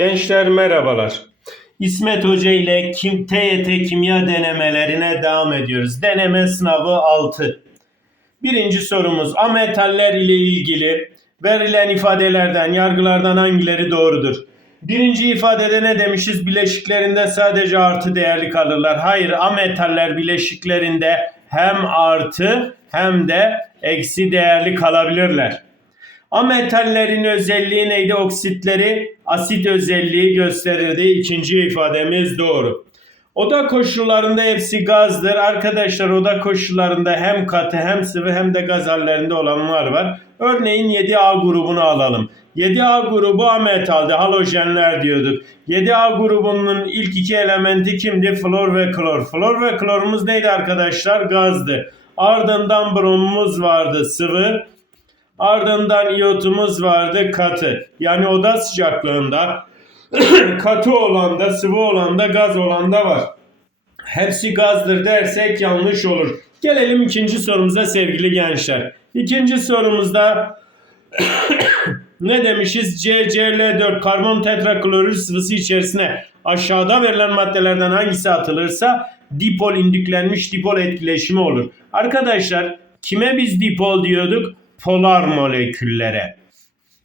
Gençler merhabalar. İsmet Hoca ile kim, TYT kimya denemelerine devam ediyoruz. Deneme sınavı 6. Birinci sorumuz ametaller ile ilgili verilen ifadelerden, yargılardan hangileri doğrudur? Birinci ifadede ne demişiz? Bileşiklerinde sadece artı değerli kalırlar. Hayır, ametaller bileşiklerinde hem artı hem de eksi değerli kalabilirler. Ametallerin özelliği neydi? Oksitleri asit özelliği gösterirdi. İkinci ifademiz doğru. Oda koşullarında hepsi gazdır. Arkadaşlar oda koşullarında hem katı hem sıvı hem de gaz hallerinde olanlar var. Örneğin 7A grubunu alalım. 7A grubu ametaldi. Halojenler diyorduk. 7A grubunun ilk iki elementi kimdi? Flor ve klor. Flor ve klorumuz neydi arkadaşlar? Gazdı. Ardından bromumuz vardı sıvı. Ardından iyotumuz vardı katı. Yani oda sıcaklığında katı olan da sıvı olan da gaz olan da var. Hepsi gazdır dersek yanlış olur. Gelelim ikinci sorumuza sevgili gençler. İkinci sorumuzda ne demişiz? CCl4 karbon tetraklorür sıvısı içerisine aşağıda verilen maddelerden hangisi atılırsa dipol indüklenmiş dipol etkileşimi olur. Arkadaşlar kime biz dipol diyorduk? Polar moleküllere.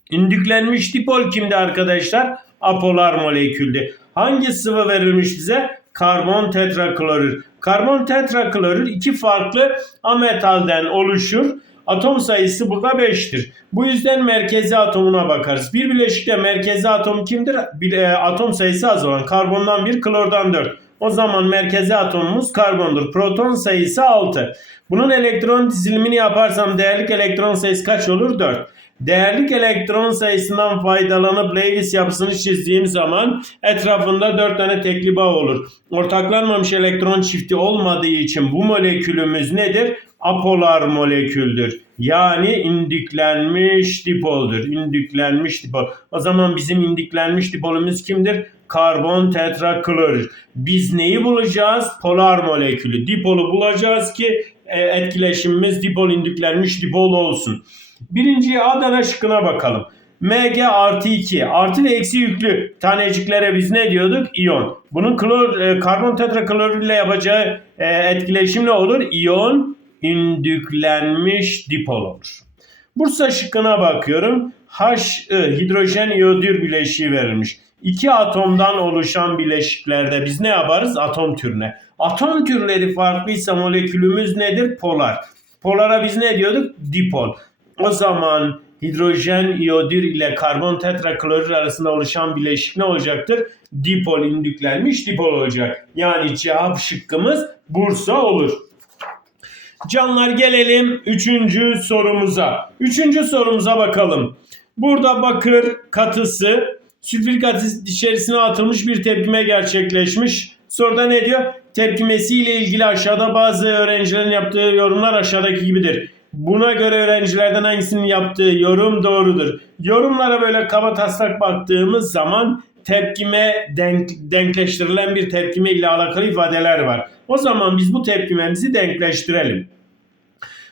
İndüklenmiş dipol kimdi arkadaşlar? Apolar moleküldü. Hangi sıvı verilmiş bize? Karbon tetraklorür. Karbon tetraklorür iki farklı ametalden oluşur. Atom sayısı burada 5'tir. Bu yüzden merkezi atomuna bakarız. Bir bileşikte merkezi atom kimdir? Bir, e, atom sayısı az olan. Karbondan 1, klordan 4. O zaman merkezi atomumuz karbondur. Proton sayısı 6. Bunun elektron dizilimini yaparsam değerlik elektron sayısı kaç olur? 4. Değerlik elektron sayısından faydalanıp Lewis yapısını çizdiğim zaman etrafında 4 tane tekli bağ olur. Ortaklanmamış elektron çifti olmadığı için bu molekülümüz nedir? Apolar moleküldür. Yani indüklenmiş dipoldur. İndüklenmiş dipol. O zaman bizim indüklenmiş dipolumuz kimdir? Karbon tetraklorür. Biz neyi bulacağız? Polar molekülü. Dipolu bulacağız ki e, etkileşimimiz dipol indüklenmiş dipol olsun. Birinci Adana şıkkına bakalım. Mg artı 2 artı ve eksi yüklü taneciklere biz ne diyorduk? İyon. Bunun klor, e, karbon tetraklorür ile yapacağı e, etkileşim ne olur? İyon indüklenmiş dipol olur. Bursa şıkkına bakıyorum. H hidrojen iyodür bileşiği verilmiş. İki atomdan oluşan bileşiklerde biz ne yaparız? Atom türüne. Atom türleri farklıysa molekülümüz nedir? Polar. Polara biz ne diyorduk? Dipol. O zaman hidrojen iyodür ile karbon tetraklorür arasında oluşan bileşik ne olacaktır? Dipol indüklenmiş dipol olacak. Yani cevap şıkkımız Bursa olur. Canlar gelelim üçüncü sorumuza. Üçüncü sorumuza bakalım. Burada bakır katısı sülfürik asit içerisine atılmış bir tepkime gerçekleşmiş. Soruda ne diyor? Tepkimesi ile ilgili aşağıda bazı öğrencilerin yaptığı yorumlar aşağıdaki gibidir. Buna göre öğrencilerden hangisinin yaptığı yorum doğrudur. Yorumlara böyle kaba taslak baktığımız zaman tepkime denk, denkleştirilen bir tepkime ile alakalı ifadeler var. O zaman biz bu tepkimemizi denkleştirelim.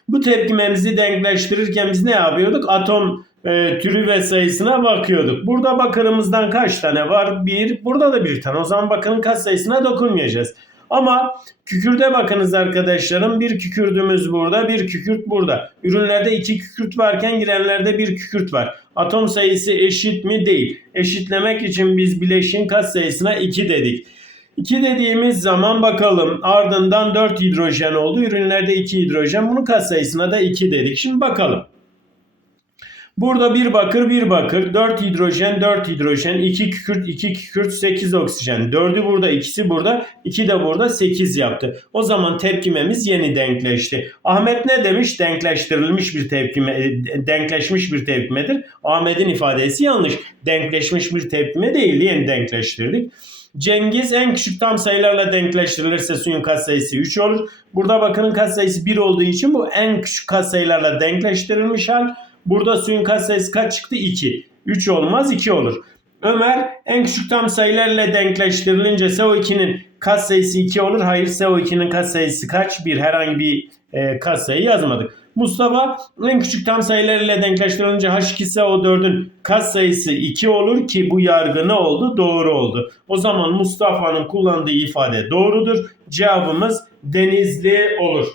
Bu tepkimemizi denkleştirirken biz ne yapıyorduk? Atom e, türü ve sayısına bakıyorduk. Burada bakırımızdan kaç tane var? Bir. Burada da bir tane. O zaman bakırın kaç sayısına dokunmayacağız. Ama kükürde bakınız arkadaşlarım. Bir kükürdümüz burada, bir kükürt burada. Ürünlerde iki kükürt varken girenlerde bir kükürt var. Atom sayısı eşit mi? Değil. Eşitlemek için biz bileşin kaç sayısına 2 dedik. 2 dediğimiz zaman bakalım ardından 4 hidrojen oldu. Ürünlerde 2 hidrojen. Bunun kaç sayısına da 2 dedik. Şimdi bakalım. Burada bir bakır bir bakır 4 hidrojen 4 hidrojen 2 kükürt 2 kükürt 8 oksijen 4'ü burada ikisi burada 2 de burada 8 yaptı. O zaman tepkimemiz yeni denkleşti. Ahmet ne demiş? Denkleştirilmiş bir tepkime denkleşmiş bir tepkimedir. Ahmet'in ifadesi yanlış. Denkleşmiş bir tepkime değil yeni denkleştirdik. Cengiz en küçük tam sayılarla denkleştirilirse suyun katsayısı 3 olur. Burada bakının katsayısı 1 olduğu için bu en küçük katsayılarla denkleştirilmiş hal. Burada suyun katsayısı kaç çıktı? 2. 3 olmaz 2 olur. Ömer en küçük tam sayılarla denkleştirilince SO2'nin katsayısı 2 olur. Hayır SO2'nin katsayısı kaç? Bir herhangi bir e, katsayı yazmadık. Mustafa en küçük tam sayılar ile denkleştirilince H2 ise o 4'ün katsayısı 2 olur ki bu yargı ne oldu? Doğru oldu. O zaman Mustafa'nın kullandığı ifade doğrudur. Cevabımız Denizli olur.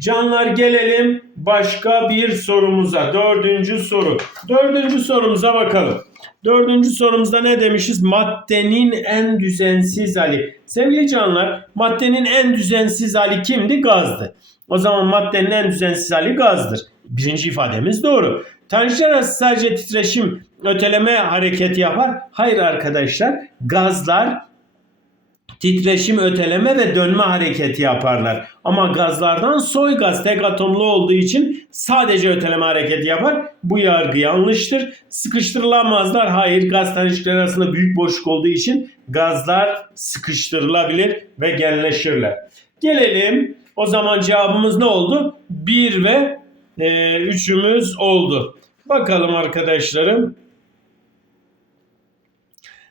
Canlar gelelim başka bir sorumuza. Dördüncü soru. Dördüncü sorumuza bakalım. Dördüncü sorumuzda ne demişiz? Maddenin en düzensiz hali. Sevgili canlar maddenin en düzensiz hali kimdi? Gazdı. O zaman maddenin en düzensiz hali gazdır. Birinci ifademiz doğru. Tanjlar arası sadece titreşim, öteleme hareketi yapar. Hayır arkadaşlar gazlar titreşim, öteleme ve dönme hareketi yaparlar. Ama gazlardan soy gaz tek atomlu olduğu için sadece öteleme hareketi yapar. Bu yargı yanlıştır. Sıkıştırılamazlar. Hayır gaz tanecikleri arasında büyük boşluk olduğu için gazlar sıkıştırılabilir ve genleşirler. Gelelim o zaman cevabımız ne oldu? 1 ve 3'ümüz e, oldu. Bakalım arkadaşlarım.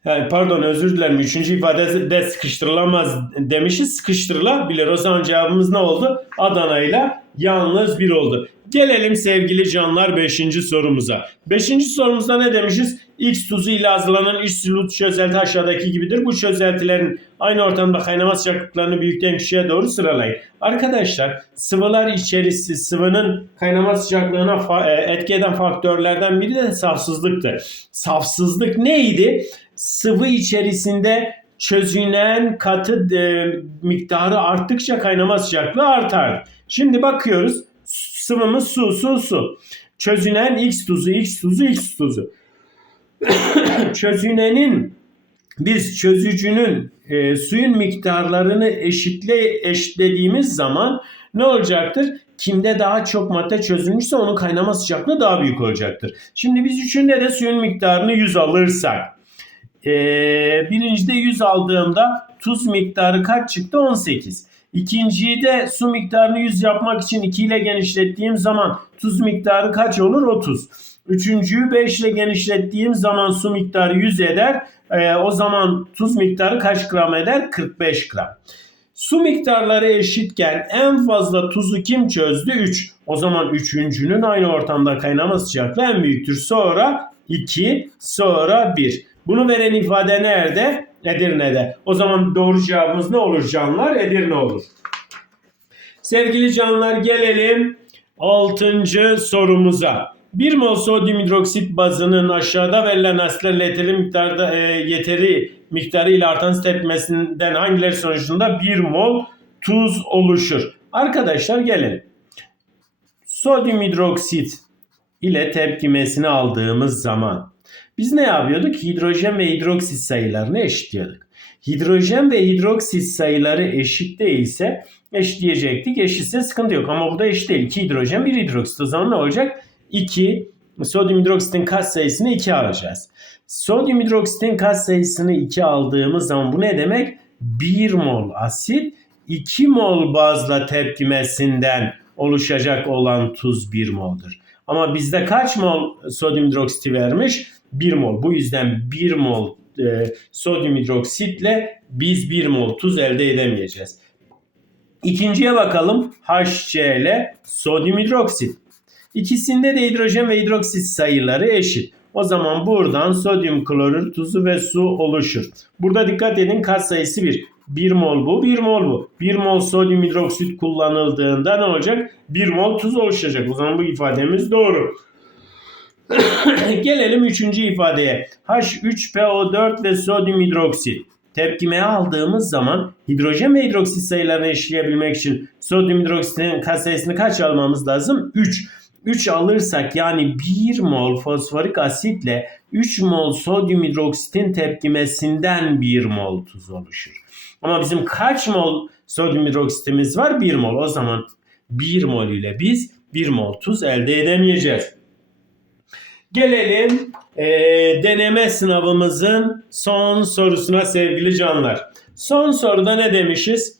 Yani pardon özür dilerim. Üçüncü ifade de sıkıştırılamaz demişiz. Sıkıştırılabilir. O zaman cevabımız ne oldu? Adana ile yalnız bir oldu. Gelelim sevgili canlar 5. sorumuza. 5. sorumuzda ne demişiz? X tuzu ile hazırlanan iç silut çözelti aşağıdaki gibidir. Bu çözeltilerin aynı ortamda kaynama sıcaklıklarını büyükten küçüğe doğru sıralayın. Arkadaşlar sıvılar içerisi sıvının kaynama sıcaklığına e, etki eden faktörlerden biri de safsızlıktır. Safsızlık neydi? Sıvı içerisinde çözünen katı e, miktarı arttıkça kaynama sıcaklığı artar. Şimdi bakıyoruz sıvımız su su su. Çözünen X tuzu X tuzu X tuzu. Çözünenin biz çözücünün e, suyun miktarlarını eşitle eşitlediğimiz zaman ne olacaktır? Kimde daha çok madde çözülmüşse onun kaynama sıcaklığı daha büyük olacaktır. Şimdi biz üçünde de suyun miktarını 100 alırsak e, birincide 100 aldığımda tuz miktarı kaç çıktı? 18. İkinciyi de su miktarını 100 yapmak için 2 ile genişlettiğim zaman tuz miktarı kaç olur? 30. Üçüncüyü 5 ile genişlettiğim zaman su miktarı 100 eder. E, o zaman tuz miktarı kaç gram eder? 45 gram. Su miktarları eşitken en fazla tuzu kim çözdü? 3. O zaman üçüncünün aynı ortamda kaynama sıcaklığı en büyüktür. Sonra 2, sonra 1. Bunu veren ifade nerede? Edirne'de. O zaman doğru cevabımız ne olur canlar? Edirne olur. Sevgili canlar gelelim 6. sorumuza. 1 mol sodyum hidroksit bazının aşağıda verilen asitlerle yeteri miktarda e, yeteri miktarı ile artan tepkimesinden hangileri sonucunda 1 mol tuz oluşur. Arkadaşlar gelin. Sodyum hidroksit ile tepkimesini aldığımız zaman biz ne yapıyorduk? Hidrojen ve hidroksit sayılarını eşitliyorduk. Hidrojen ve hidroksit sayıları eşit değilse eşitleyecektik. Eşitse sıkıntı yok ama burada eşit değil. 2 hidrojen 1 hidroksit. O zaman ne olacak? 2 sodyum hidroksitin kat sayısını 2 alacağız. Sodyum hidroksitin kat sayısını 2 aldığımız zaman bu ne demek? 1 mol asit 2 mol bazla tepkimesinden oluşacak olan tuz 1 moldur. Ama bizde kaç mol sodyum hidroksiti vermiş? 1 mol. Bu yüzden 1 mol e, sodyum hidroksitle biz 1 mol tuz elde edemeyeceğiz. İkinciye bakalım. HCl sodyum hidroksit. İkisinde de hidrojen ve hidroksit sayıları eşit. O zaman buradan sodyum klorür tuzu ve su oluşur. Burada dikkat edin kat sayısı 1. 1 mol bu, 1 mol bu. 1 mol sodyum hidroksit kullanıldığında ne olacak? 1 mol tuz oluşacak. O zaman bu ifademiz doğru. Gelelim üçüncü ifadeye. H3PO4 ve sodyum hidroksit. Tepkimeye aldığımız zaman hidrojen ve hidroksit sayılarını eşleyebilmek için sodyum hidroksitin sayısını kaç almamız lazım? 3. 3 alırsak yani 1 mol fosforik asitle 3 mol sodyum hidroksitin tepkimesinden 1 mol tuz oluşur. Ama bizim kaç mol sodyum hidroksitimiz var? 1 mol. O zaman 1 mol ile biz 1 mol tuz elde edemeyeceğiz. Gelelim e, deneme sınavımızın son sorusuna sevgili canlar. Son soruda ne demişiz?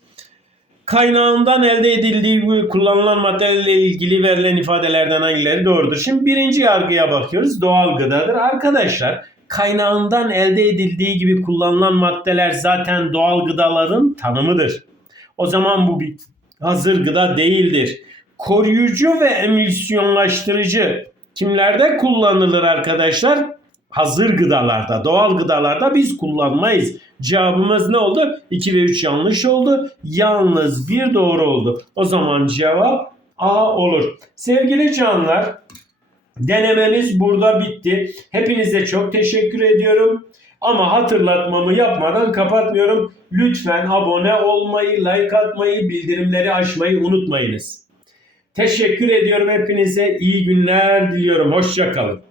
Kaynağından elde edildiği kullanılan maddelerle ilgili verilen ifadelerden hangileri doğrudur? Şimdi birinci yargıya bakıyoruz. Doğal gıdadır. Arkadaşlar kaynağından elde edildiği gibi kullanılan maddeler zaten doğal gıdaların tanımıdır. O zaman bu bir hazır gıda değildir. koruyucu ve emülsiyonlaştırıcı kimlerde kullanılır arkadaşlar? Hazır gıdalarda, doğal gıdalarda biz kullanmayız. Cevabımız ne oldu? 2 ve 3 yanlış oldu. Yalnız bir doğru oldu. O zaman cevap A olur. Sevgili canlar, denememiz burada bitti. Hepinize çok teşekkür ediyorum. Ama hatırlatmamı yapmadan kapatmıyorum. Lütfen abone olmayı, like atmayı, bildirimleri açmayı unutmayınız. Teşekkür ediyorum hepinize. İyi günler diliyorum. Hoşçakalın.